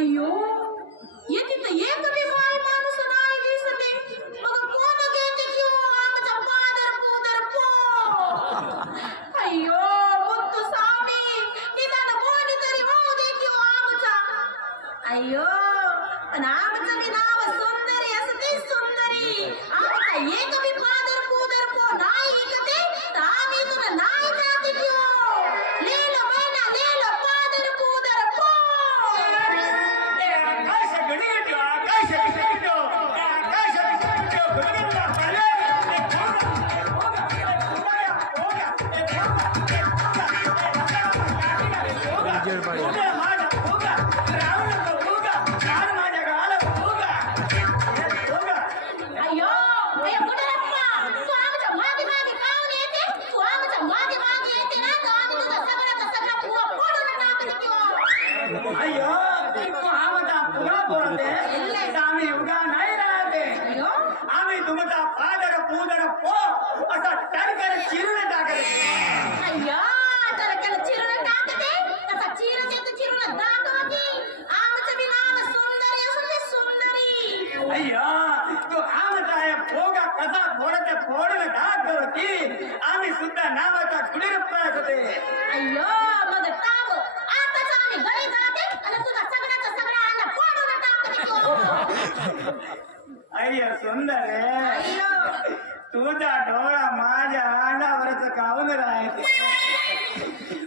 अय्यो येते तर एक बी बाय माणूस नाही दिसते मग कोण घेते किंवा आमचा पादर पुदर पो अय्यो मुत्तू स्वामी निदान कोणीतरी होऊ दे किंवा आमचा अय्यो पण आमचं बी नाव सुंदरी असते सुंदरी आमचा एक बी पादर पुदर पो नाही ऐकते तर आम्ही तुला नाही जाते किंवा लेलो मैना लेलो पादर पुदर पो आम्ही सुद्धा नावाचा गुढीरप्पास होते अय्यो मग ताब आताच आम्ही घरी जाते आणि तुझा सगळ्याचा सगळा अन्न फोडून टाकते अय्या सुंदर अय्यो तुझा डोळा माझ्या अंगावरच काऊन राहते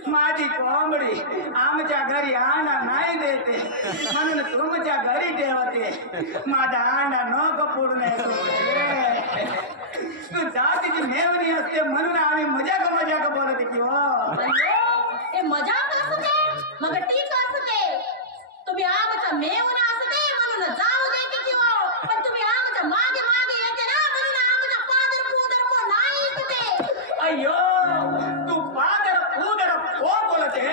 माझी कोंबडी आमच्या घरी अंडा नाही देते म्हणून तुमच्या घरी ठेवते माझा अंडा नको फोडून तू जातीची मेवणी असते म्हणून आम्ही मजाक मजाक बोलते की हो हे मजाक असते मग ठीक असते तुम्ही आमचा मेवना असते म्हणून जाऊ देते किंवा पण तुम्ही आमच्या मागे मागे येते ना म्हणून आमचा पादर पुदर को नाही ऐकते अय्यो तू पादर पुदर को बोलते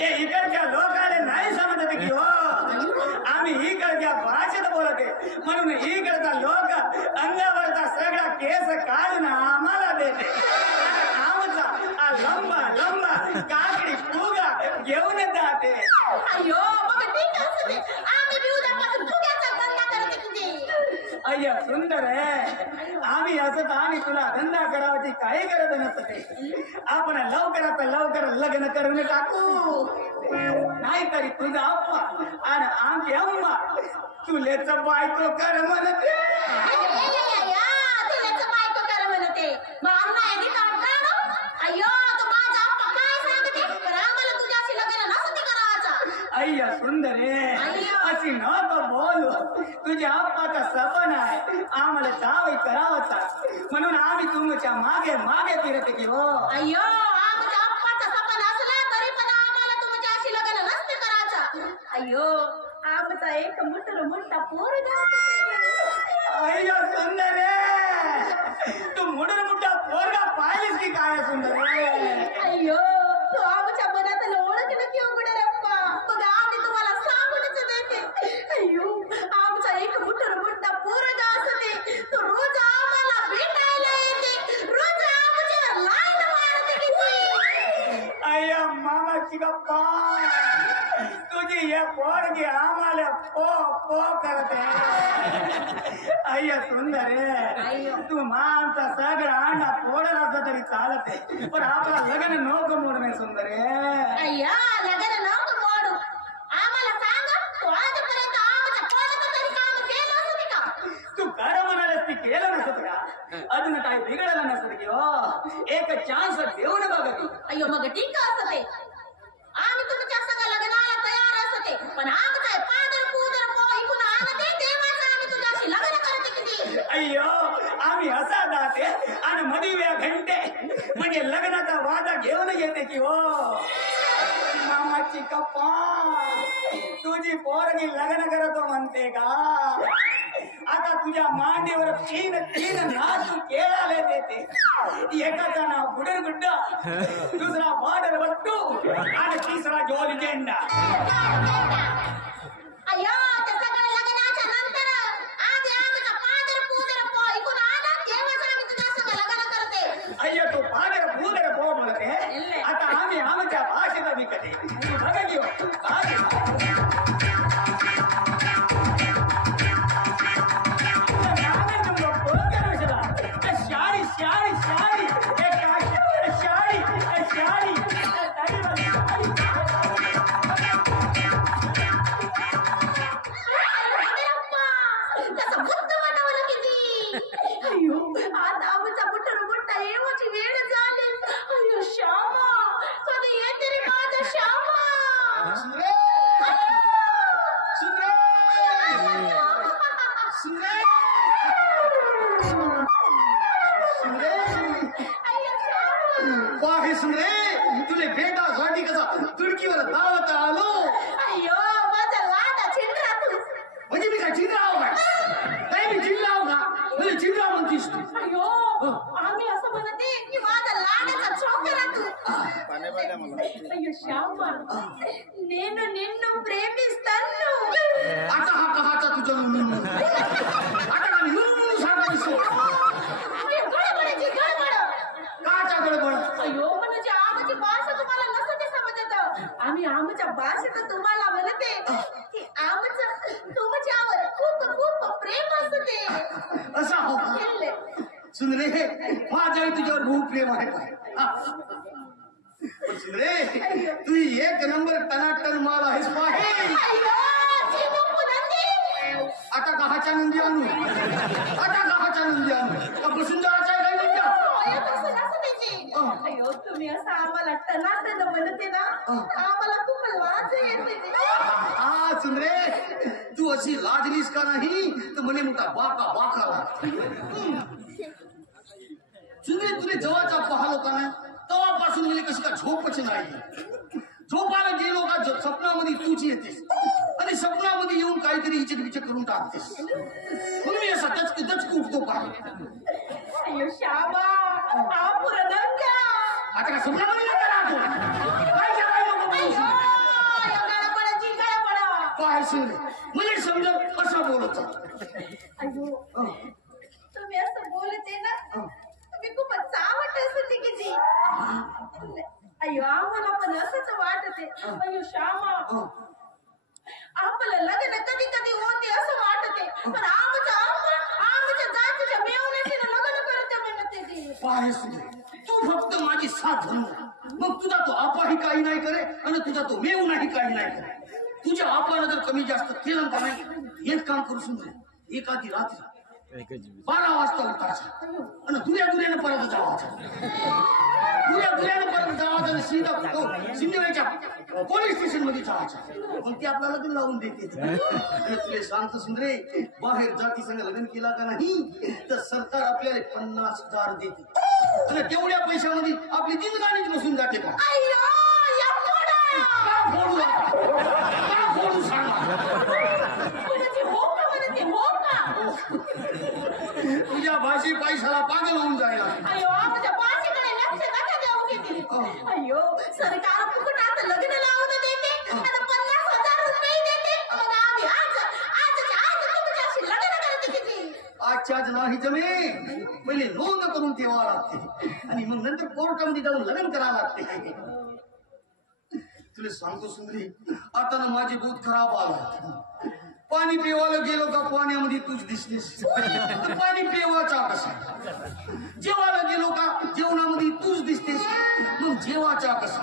हे इकडच्या लोकांना नाही समजत की हो आम्ही इकडच्या भाषेत बोलते म्हणून इकडचा लोक अंगावरचा सगळा केस काढून आम्हाला देते आमचा लंबा लंबा काकडी फुगा घेऊन जाते अय्यो मग ठीक असते आम्ही बी उद्यापासून फुग्याचा धंदा करते तुझे अय्या सुंदर आहे आम्ही असं आम्ही तुला धंदा करावाची काही गरज नसते आपण लवकरात लवकर लग्न करून टाकू नाहीतरी तुझा अप्पा आणि आमची अम्मा तुलेच बायको कर म्हणते तुझ्याच बायको कर म्हणते मग आम्हाला यांनी काम काढू अय्यो तू माझा अप्पा काय सांगते पण आम्हाला तुझ्याशी लग्न नसते करायचा अय्या सुंदर आहे अशी नको बोलू तुझ्या अप्पाचा सपन आहे आम्हाला जावई करावाचा म्हणून आम्ही तुमच्या मागे मागे फिरते की हो अय्यो आमच्या अप्पाचा सपन असला तरी पण आम्हाला तुमच्याशी लग्न नसते करायचा अय्यो आमचा एक मोठा पोरगा अय्या सुंदर आहे तू मोठा पोरगा पाहिलीस की काय सुंदर आहे अय्यो तू आमच्या मनात ओळखलं की उघड रप्पा मग आम्ही तुम्हाला सांगूनच देते अय्यो आमचा एक मोठा पोरगा असते तो रोज आम्हाला भेटायला येते रोज आमच्यावर लाईन मारते किती अय्या मामाची गप्पा तुझी हे पोरगी आम्हाला पो पो करते अय्या सुंदर आहे तू आमचा सगळा अंडा फोडला असता तरी चालते पण आपला लग्न नको मोडणे सुंदर आहे अय्या लग्न नको मोडू आम्हाला सांग तू आजपर्यंत आमच्या कोणाचं तरी काम केलं असते का तू कर म्हणालेस ती केलं नसत का अजून काही बिघडलं नसत की हो एक चान्स देऊन बघ तू अय्यो मग ठीक असते आम्ही तुमच्या संग लग्नाला तयार असते पण आमचा पादर पुदर पो इकून आणते तेव्हाच आम्ही तुझ्याशी लग्न करते किती अय्यो आम्ही असा जाते आणि मदिव्या घंटे म्हणजे लग्नाचा वादा घेऊन येते की हो मामाची कप्पा तुझी पोरगी लग्न करतो म्हणते का आता तुझ्या मांडीवर तीन नाचू केळाले देते एकाचा नाव गुडर गुड्डा दुसरा बॉर्डर बट्टू आणि तिसरा जोली झेंडा अय्यो त्या सगळ्या लग्नाच्या नंतर आधी आमचा पादर पुदर पो इकून आणा तेव्हाच आम्ही तुझ्या संग लग्न करते अय्यो तू पादर पूदर पो म्हणते आता आम्ही आमच्या भाषेचा विकते बघा घेऊ सुंदरे सुंदरे सुंदरे सुंदरे पाहे सुंदरे तुले भेटासाठी कसा तुडकीवर धावत आलो. अय्यो माझा लाडा चिंद्रा तू. म्हणजे मी काय चिंद्राव काय नाही मी चिंद्राव का म्हणजे चिंद्राव म्हणतीस तू. अय्यो आम्ही असं म्हणते की माझा लाडाचा छोकरा तू. अय्यो श्यामा నేను నిన్ను ప్రేమిస్తాను. आता हा कहाचा तुझा म्हणून आता का म्हणून सांगायचं अय्यो गडबडची गडबड. काचा गडबड. अय्यो म्हणजे आमची भाषा तुम्हाला नसते समजत. आम्ही आमच्या भाषेत तुम्हाला म्हणते की आमचं तुमच्यावर खूप खूप प्रेम असते. असा हो का? सुंदरे माझ्याही तुझ्यावर खूप प्रेम आहे का? सुंदरे तू एक नंबर टनाटन माल आहेस पाहे. आता कहाच्या नंदी आणू आता कहाच्या नंदी आणू का बसून जायचं आहे काही नंद्या. अय्यो तुम्ही असं आम्हाला टनाटन म्हणते ना आम्हाला खूप लाज येते. हा सुंदरे तू अशी लाजलीस का नाही तर म्हणे मोठा बाका बाकाला. सुंदरे तुला जवळचा पाहलो का नाही तेव्हापासून गेले कशी का झोपच नाही. झोपायला गेलो का स्वप्नामध्ये तूच येतेस आणि स्वप्नामध्ये येऊन काहीतरी इचक बिचक करून टाकतेस. म्हणून मी असा दचक उठतो पाहिजे. अय्यो श्यामा हा पुरनंग्या. आता का स्वप्नामध्ये नका राहतो काय करायला नको बोलू. काय सुंदरे म्हणजे समजा कसा बोलत. अय्यो तुम्ही असं बोलते ना तुम्ही खूपच चावट असते की जी. अय्यो आम्हाला पण असंच वाटते. अय्यो श्यामा आपलं लग्न कधी कधी होते असं वाटते पण आमच्या जातीच्या मेवण्याचे लग्न करते म्हणते ती. पाहे सुंदरे तू फक्त माझी साथ धरू मग तुझा तो आपाही काही नाही करे आणि तुझा तो मेव नाही काही नाही करे. तुझ्या आपाला जर कमी जास्त केलं का नाही एक काम करू सुंदरे एखादी रात्री 12 वाजता उठायचं आणि दुऱ्यानं परत जावायचं. दुऱ्यानं परत जावायचं आणि सीधा सिंधीवाईच्या पोलीस स्टेशन मध्ये जायचं. मग ते आपल्याला लग्न लावून देते. तुला सांगतो सुंदरे बाहेर जाती संग लग्न केला का नाही तर सरकार आपल्याला 50,000 देते आणि तेवढ्या पैशामध्ये आपली जिंदगानीच बसून जाते. का अय्यो या पोडा का फोडू आता का फोडू सांगा. म्हणजे हो का म्हणते हो का. तुझ्या भाषी पैशाला पागल होऊन जायला. अय्यो आमच्या भाषेकडे लक्ष नका देऊ किती. अय्यो सरकार फुकटात लग्न लावून देते आणि 50,000 रुपये देते मग आम्ही आज तुमच्याशी लग्न करते किती. आजच्याच नाही जमे पहिले नोंद करून ठेवावं लागते आणि मग नंतर कोर्टामध्ये जाऊन लग्न करावं लागते. तुला सांगतो सुंदरी आता ना माझी बहुत खराब आला. पाणी पिवायला गेलो का पाण्यामध्ये तूच दिसतेस. पाणी पिवायचा कसा. जेवायला गेलो का जेवणामध्ये तूच दिसतेस मग जेवायचा कसा.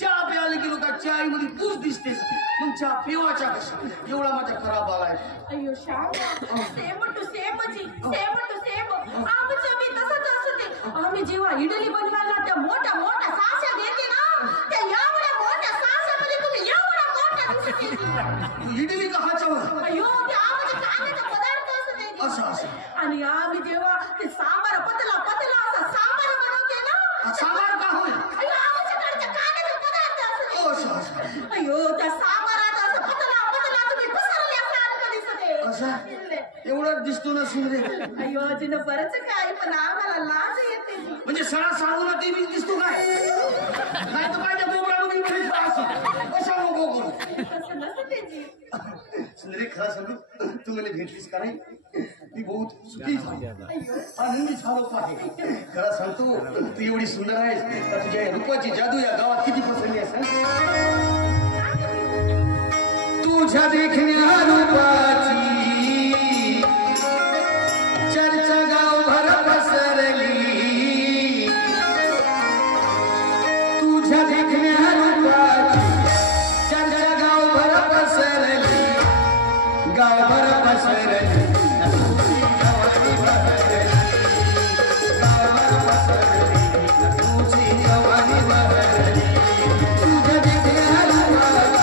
चहा प्यायला गेलो का चायमध्ये तूच दिसतेस मग चहा पिवायचा कसा. एवढा माझा खराब आलाय. अय्यो Shyama same to same ji same to same आमचं मी तसंच असते. आम्ही जेव्हा इडली बनवायला त्या मोठ्या मोठ्या साशा घेते ना त्या एवढ्या मोठ्या साशामध्ये तुम्ही एवढा मोठा दिसते. तू इडली का हाच्यावर. अय्यो ते आमचे कांद्याचे पदार्थ असते. असं असं आणि आम्ही जेव्हा ते सांबार पतला पतला असा सांबार बनवते ना सांबार का होय. अय्यो आमच्याकडचे कांद्याचे पदार्थ असते. असं असं अय्यो त्या सांबारात असं पतला पतला तुम्ही पसरल्यासारखं दिसते. असं एवढाच दिसतो ना सुंदरे. अय्यो अजून बरंच काय पण आम्हाला लाज येते. म्हणजे सणा सांगू ना ते मी दिसतो काय नाही तर माझ्या बोबडामध्ये असं कशा नको करू. तसं नसते जी. सुंदरे खरं सांगू तू मला भेटलीस का नाही मी बहुत सुखी झालो आनंदी झालो आहे. खरं सांगतो तू एवढी सुंदर आहेस का तुझ्या रूपाची जादू या गावात किती पसरली असेल. तुझ्या देखण्या रूपाची चर्चा गावभर पसरली. तुझ्या देखण्या रूपाची चर्चा गावभर पसरली. गावभर पसरली तुझी जवानी बहरली. तुझ्या देखण्या रूपाची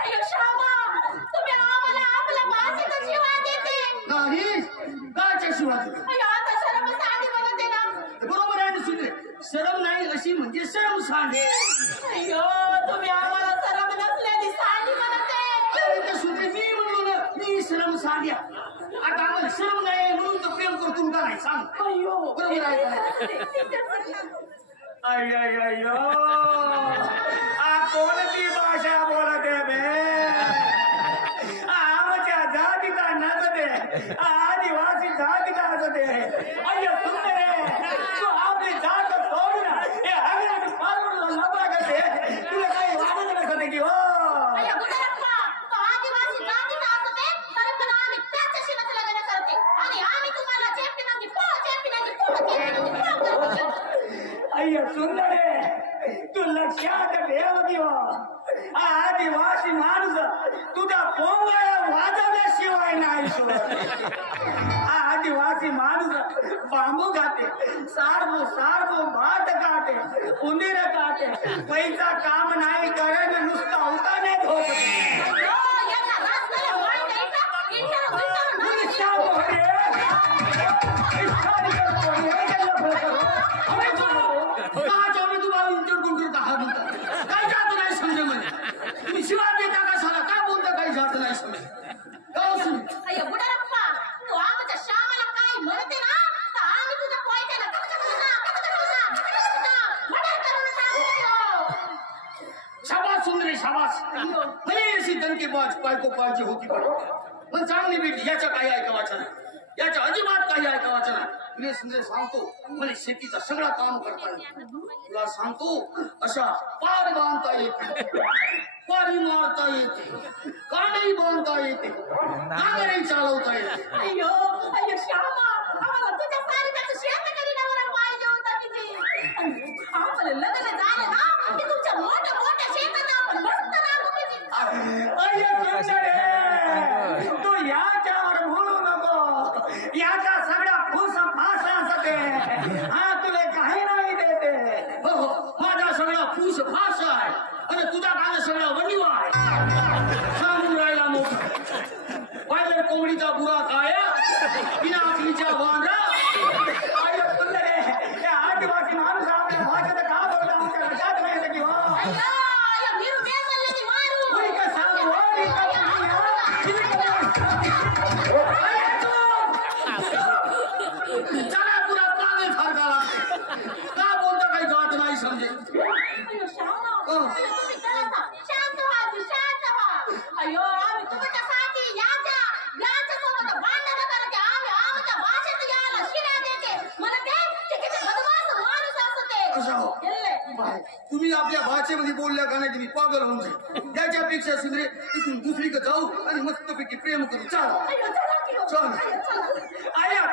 अय्यो श्यामा, तुम्ही आम्हाला आपल्या भाषेत शिवा देते. अय्यो, आता शरम साडी बनते ना. बरोबर आहे ना सुंदरे, शरम नाही अशी म्हणजे शरम सांडे. अय्यो, तुम्ही आम्हाला शरम नसलेली साडी बनते. सुंदरे मी म्हणलो ना, मी शरम सांड्या. आता आम्हाला शरम नाही म्हणून तर प्रेम करतो का नाही सांग. अय्यो, बरोबर आहे का? अय्यो आ कोणती भाषा बोलते बे आमच्या जातीचा नसते आदिवासी जातीचा असते. अय्यो सुंदरे, तू आपली जात सोड ना. हे हगराने पालवून लपा करते. तुला काही वाटत नसते की हो. अय्यो गुडरप्पा, तो आदिवासी जातीचा असते, तरी पण आम्ही त्याच्याशी लग्न करते. आणि आम्ही तुम्हाला चेपिनाची पो करतो. अय्यो सुंदरे, तू लक्षात ठेव की हो, आदिवासी माणूस तुझा पोंगळा वाजवल्याशिवाय नाही सोडत. आदिवासी माणूस बांबू खाते, सारखो भात खाते, उंदीर खाते, पैसा काम नाही करे नुसता उतानेच होत. शिवाय देता का साला काय बोलता काही जात नाही समज. अय्यो गुडरप्पा, तू आमच्या श्यामाला काय म्हणते ना, तर आम्ही तुझ्या पोयत्याला मदत करून टाकतो. शाबास सुंदरे शाबास. म्हणे अशी दणकेबाज बायको पाहिजे होती पण चांगली भेटली. याच्या काही ऐकावाचं नाही, याच्या अजिबात काही ऐकावाचं नाही. तुला सुंदरे सांगतो, म्हणे शेतीचा सगळा काम करता येते. तुला सांगतो, अशा पार बांधता येते, पारी मारता येते, कांडही बांधता येते, नांगरही चालवता येते. अय्यो अय्यो श्यामा, आम्हाला तुझ्या सारख्याचं शेतकरी नवरा पाहिजे होता तिथे. आम्हाला लग्न झालं ना की तुमच्या मोठ्या मोठ्या शेतात आपण मस्त राहू तिथे. अय्यो सुंदरे, तू याच्यावर बोलू नको. याचा सगळा फुस फासा असते. हा तुला काही नाही देते. हो माझा सगळा फूस फास आहे आणि तुझा काय सगळा वणीवा आहे. सांगून राहिला मोठा पाहिलं कोंबडीचा बुरा काया बिना आखलीच्या वांद्रा. अय्यो सुंदरे, या आदिवासी माणूस आपल्या भाषेत का बोलला आमच्या लक्षात नाही येत की हो. अय्यो अय्यो मीरू बे म्हणलं की मारू. तुला का सांगू हो, मी का चला तुला पागल फारका लागते. का बोलता काही जात नाही समजे. अय्यो श्यामा, अय्यो तुम्ही जरा शांत व्हा, शांत व्हा. अय्यो आम्ही तुमच्यासाठी याच्यासोबत भांडणं करते. आम्ही आमच्या भाषेत याला शिव्या देते. म्हणते ते किती बदमाश माणूस असते. असं हो. गेले. तुम्ही आपल्या भाषेमध्ये बोलल्या का नाही तुम्ही पागल होऊन जाईल. त्याच्यापेक्षा सुंदरे इथून दुसरीकडे जाऊ आणि मस्तपैकी प्रेम करू. चला अय्यो चला की हो. चल. अय्यो चला. अय्या